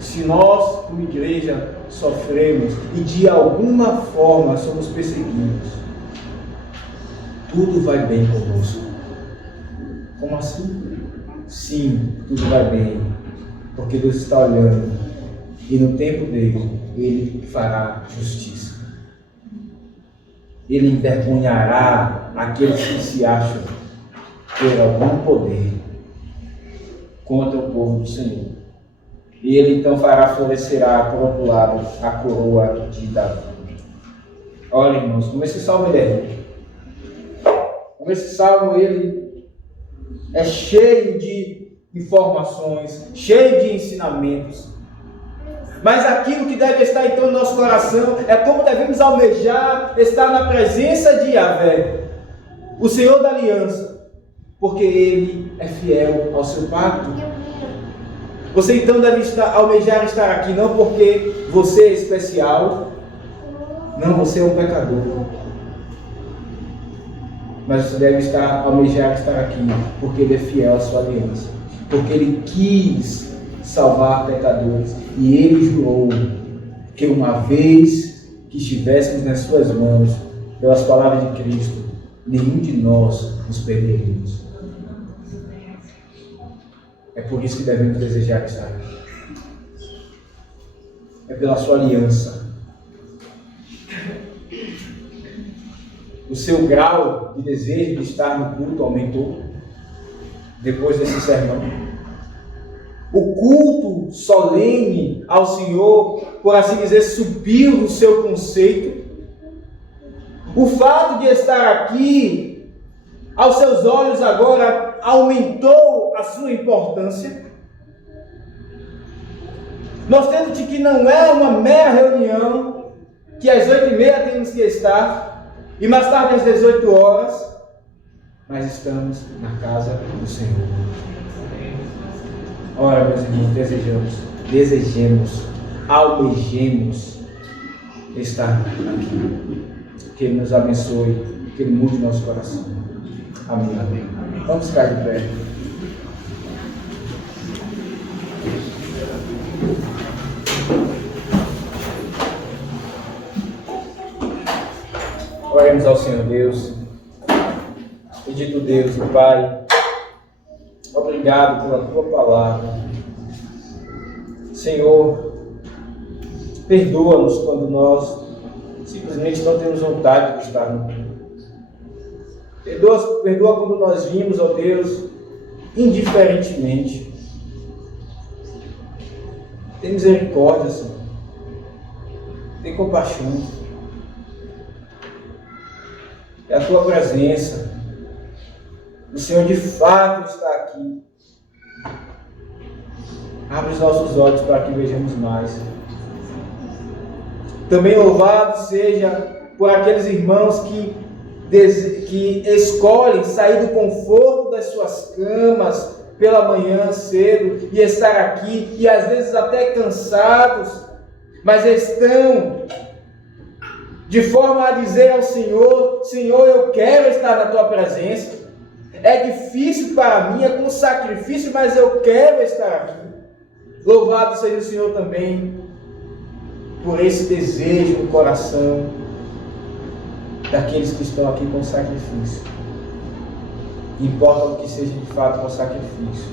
se nós, como igreja, sofremos e de alguma forma somos perseguidos, tudo vai bem conosco. Como assim? Sim, tudo vai bem, porque Deus está olhando e no tempo dele, Ele fará justiça. Ele envergonhará aqueles que se acham ter algum poder contra o povo do Senhor. E Ele então florescerá por outro lado a coroa de Davi. Olha, irmãos, como esse salmo ele é rico. Como esse salmo ele é cheio de informações, cheio de ensinamentos. Mas aquilo que deve estar então no nosso coração é como devemos almejar estar na presença de Yahvé, o Senhor da aliança, porque Ele é fiel ao seu pacto. Você então deve almejar estar aqui não porque você é especial, não, você é um pecador. mas você deve almejar estar aqui, porque Ele é fiel à sua aliança, porque Ele quis salvar pecadores, e Ele jurou que uma vez que estivéssemos nas suas mãos, pelas palavras de Cristo, nenhum de nós nos perderíamos. É por isso que devemos desejar estar aqui. É pela sua aliança. O seu grau de desejo de estar no culto aumentou depois desse sermão. O culto solene ao Senhor, por assim dizer, subiu no seu conceito. O fato de estar aqui, aos seus olhos agora, aumentou a sua importância. Nós temos que não é uma mera reunião, que às 8h30 temos que estar, e mais tarde às 18 horas, mas estamos na casa do Senhor. Ora, meus irmãos, desejemos, almejemos estar aqui. Que Ele nos abençoe, que Ele mude nosso coração. Amém. Amém. Vamos ficar de pé. Oremos ao Senhor Deus. Bendito Deus e Pai, obrigado pela Tua palavra. Senhor, perdoa-nos quando nós simplesmente não temos vontade de estar no culto. Perdoa quando nós vimos, ó Deus, indiferentemente. Tem misericórdia, Senhor. Tem compaixão. É a Tua presença. O Senhor de fato está aqui. Abre os nossos olhos para que vejamos mais. Também louvado seja por aqueles irmãos que escolhem sair do conforto das suas camas pela manhã cedo e estar aqui, e às vezes até cansados, mas estão de forma a dizer ao Senhor: Senhor, eu quero estar na Tua presença. É difícil para mim, é com sacrifício, mas eu quero estar aqui. Louvado seja o Senhor também por esse desejo no coração daqueles que estão aqui com sacrifício. Importa o que seja de fato com sacrifício,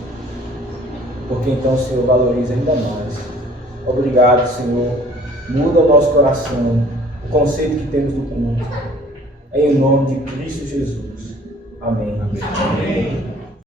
porque então o Senhor valoriza ainda mais. Obrigado, Senhor. Muda o nosso coração, o conceito que temos do culto. Em nome de Cristo Jesus. Amém. Amém.